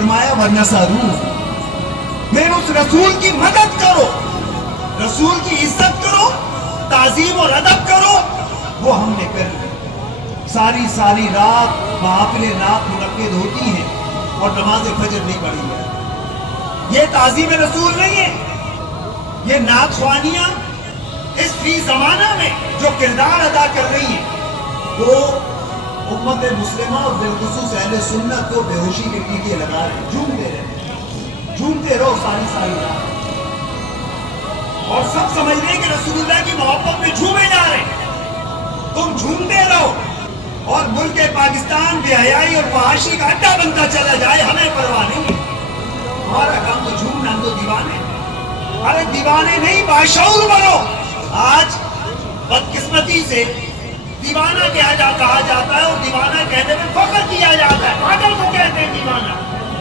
फरमाया वनसरू, मैं उस रसूल की मदद करो, रसूल की इज्जत करो, ताजीम और अदब करो, वो हमने कर ली। सारी सारी रात महफिल रात मुनक्किद होती हैं और नमाज फजर नहीं पढ़ी जाती। ये ताजीम रसूल नहीं है, ये नाख़वानियाँ इस फी ज़माना में जो किरदार अदा कर रही हैं, वो उम्मत मुस्लिमा और बिलखुसूस अहले सुन्नत को बेहोशी के टीके लगा रहे, झूमते रहो सारी सारी रात, और सब समझ रहे हैं कि रसूलुल्लाह की मोहब्बत में झूमे जा रहे हैं। तुम झूमते रहो और मुल्क पाकिस्तान बेहयाई और फहाशी का अड्डा बनता चला जाए, हमें परवाह नहीं है। हमारा काम तो झूमना, हम तो दीवाने। अरे दीवाने नहीं, बाशऊर बनो। आज बदकिस्मती से दीवाना कहा जाता है और दीवाना कहने में फख्र किया जाता है। पागल को कहते हैं दीवाना।